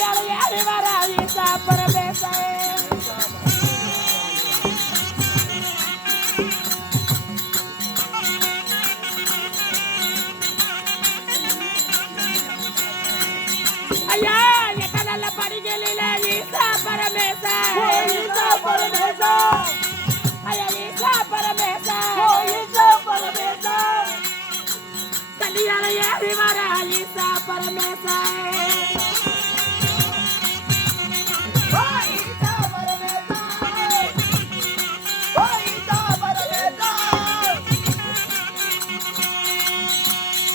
கல்யாணம் வர ஈசா பரமேச ஐயா எட்ட நல்ல படிகளில ஈசா பரமேச ஈசா பரமேச ஐயா ஈசா பரமேச ஈசா பரமேச கல்யாணம் வர ஈசா பரமேச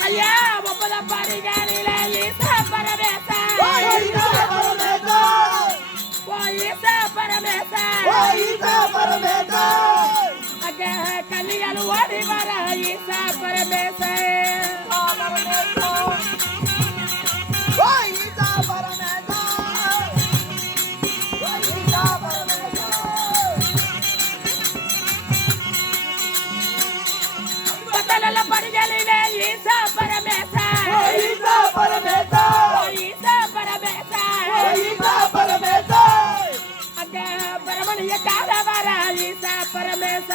ஐயா ஒன்பத படிகளில ஈசா பரமேச ஈசா பரமேச ஈசா பரமேச ஈசா பரமேச அங்க கல்யாணம் ஓடி வர ஈசா பரமேச பத்தல படிகளில ஈசா பரமேச ஈசா பரமேச ஈசா பரமேச ஈசா பரமேச அங்க பரமணிய கால வர ஈசா பரமேச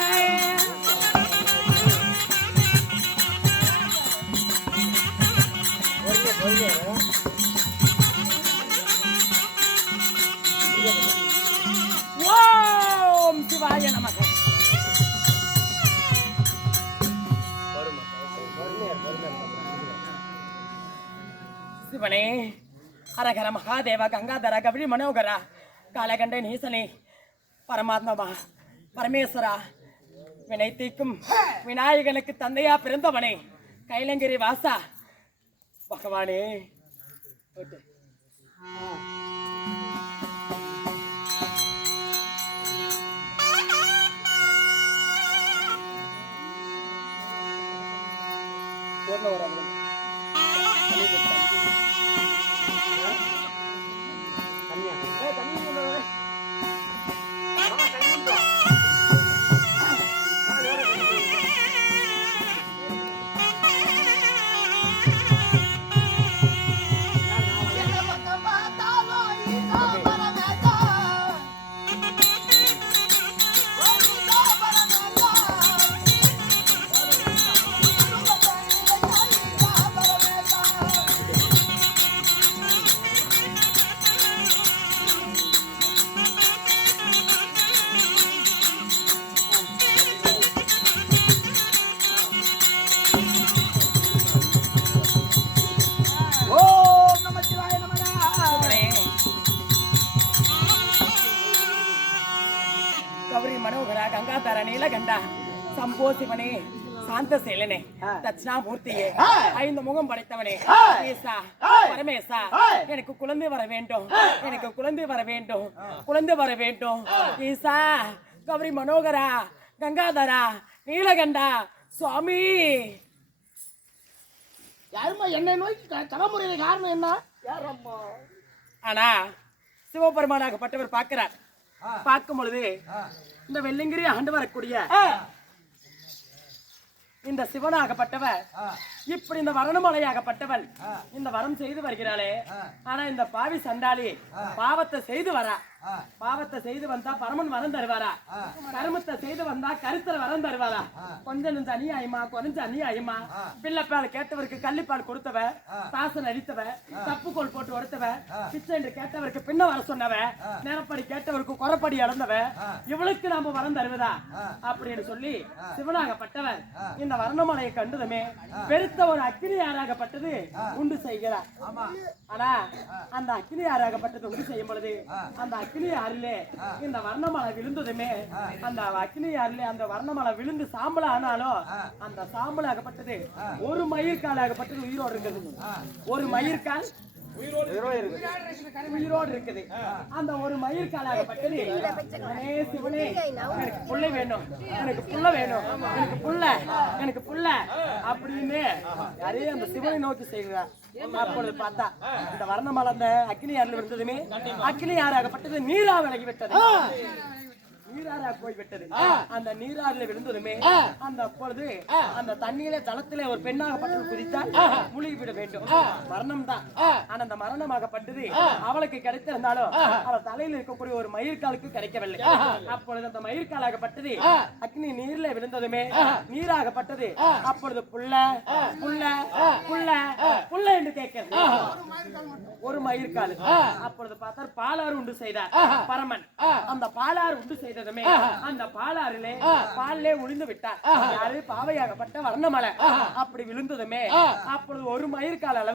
ஓம் சிவாய நமக சிவனே ஹரஹர மகாதேவ கங்காதர கவிழி மனோகரா காலகண்ட நீசனே பரமாத்மா பரமேஸ்வரா வினை தீக்கும் விநாயகனுக்கு தந்தையா பிறந்தவனே கைலங்கிரி வாசா பகவானே ಗಂಗಾಧರ ನೀಲಗಂಡ ಸಂಭೋ ಶಿವನೇ சாந்த சேலனே தட்சிணாமூர்த்தியே ஐந்து முகம் படைத்தவனே ஈசா பரமேசா எனக்கு குழந்தை வர வேண்டும் எனக்கு குழந்தை வர வேண்டும் குழந்தை வர வேண்டும் ஈசா கௌரி மனோகரா கங்காதரா நீலகண்டா சுவாமி யாருமா என்ன நோக்கி தலைமுறையில காரணம் என்ன யாரம்மா ஆனா சிவபெருமானாகப்பட்டவர் பார்க்கிறார் பார்க்கும் பொழுது இந்த வெள்ளிங்கிரி ஆண்டு வரக்கூடிய இந்த சிவனாகப்பட்டவர் இப்படி இந்த வரணமலையாகப்பட்டவள் இந்த வரம் செய்து வருகிறாளே ஆனா இந்த பாவி சண்டாளி பாவத்தை செய்து வரா பாவத்தை செய்து வந்தா பரமன் வரம் தருவாரா கருமத்தை செய்து வந்தா கருத்தர வரம் தருவாரா கொஞ்சம் நெஞ்ச அநியாயமா கொஞ்சம் அநியாயமா பிள்ளைப்பால் கேட்டவருக்கு கள்ளிப்பால் கொடுத்தவ சாசன் அடித்தவ தப்புக்கோள் போட்டு உடுத்தவ பிச்சை என்று கேட்டவருக்கு பின்ன வர சொன்னவ நேரப்படி கேட்டவருக்கு குறப்படி இழந்தவ இவளுக்கு நாம வரம் தருவதா அப்படின்னு சொல்லி சிவனாகப்பட்டவர் இந்த வர்ணமலையை கண்டதுமே பெருத்த ஒரு அக்னி யாராகப்பட்டது உண்டு செய்கிறார் ஆனா அந்த அக்னி யாராகப்பட்டது உண்டு செய்யும் பொழுது அந்த அக்னி யாரிலே இந்த வர்ணமலை விழுந்ததுமே அந்த அக்னி யாரிலே அந்த வர்ணமலை விழுந்து சாம்பல் ஆனாலும் அந்த சாம்பல் ஆகப்பட்டது ஒரு மயிர்காலாகப்பட்டது உயிரோடு இருக்குது ஒரு மயிர்கால் உயிரோடு இருக்குது அந்த ஒரு மயிர்காலாகப்பட்டது சிவனே எனக்கு புள்ள வேணும் எனக்கு புள்ள வேணும் எனக்கு புள்ள எனக்கு புள்ள அப்படின்னு யாரே அந்த சிவனை நோக்கி செய்கிறார் அப்பொழுது பார்த்தா இந்த வர்ணமலை அந்த அக்னி யாரில் விழுந்ததுமே அக்னி யாராகப்பட்டது நீரா விலகி விட்டது நீராறா போய்விட்டது. அந்த நீராறுல விழுந்ததுமே அந்த அப்பொழுது அந்த தண்ணீரை தளத்திலே ஒரு பெண்ணாகப்பட்டவள் குதித்தால் முழுகிவிட வேண்டும். மரணம் தான். ஆனா அந்த மரணமாகப்பட்டது அவளுக்கு கிடைத்திருந்தாலும் அவள் தலையில் இருக்கக்கூடிய ஒரு மயிர்காலுக்கு கிடைக்கவில்லை. அப்பொழுது அந்த மயிர்காலாகப்பட்டது அக்னி நீர்ல விழுந்ததுமே நீராகப்பட்டது. அப்பொழுது புள்ள புள்ள புள்ள புள்ள என்று கேட்கிறது. ஒரு மயிர்கால். அப்பொழுது பார்த்தார் பாலாறு உண்டு செய்தார் பரமன். அந்த பாலாறு உண்டு செய்ததுமே அந்த பாலாறிலே பாலிலே உழிந்து விட்டார். யாரு? பாவையாகப்பட்ட வர்ணமலை. அப்படி விழுந்ததுமே அப்பொழுது ஒரு மயிர்கால் அளவு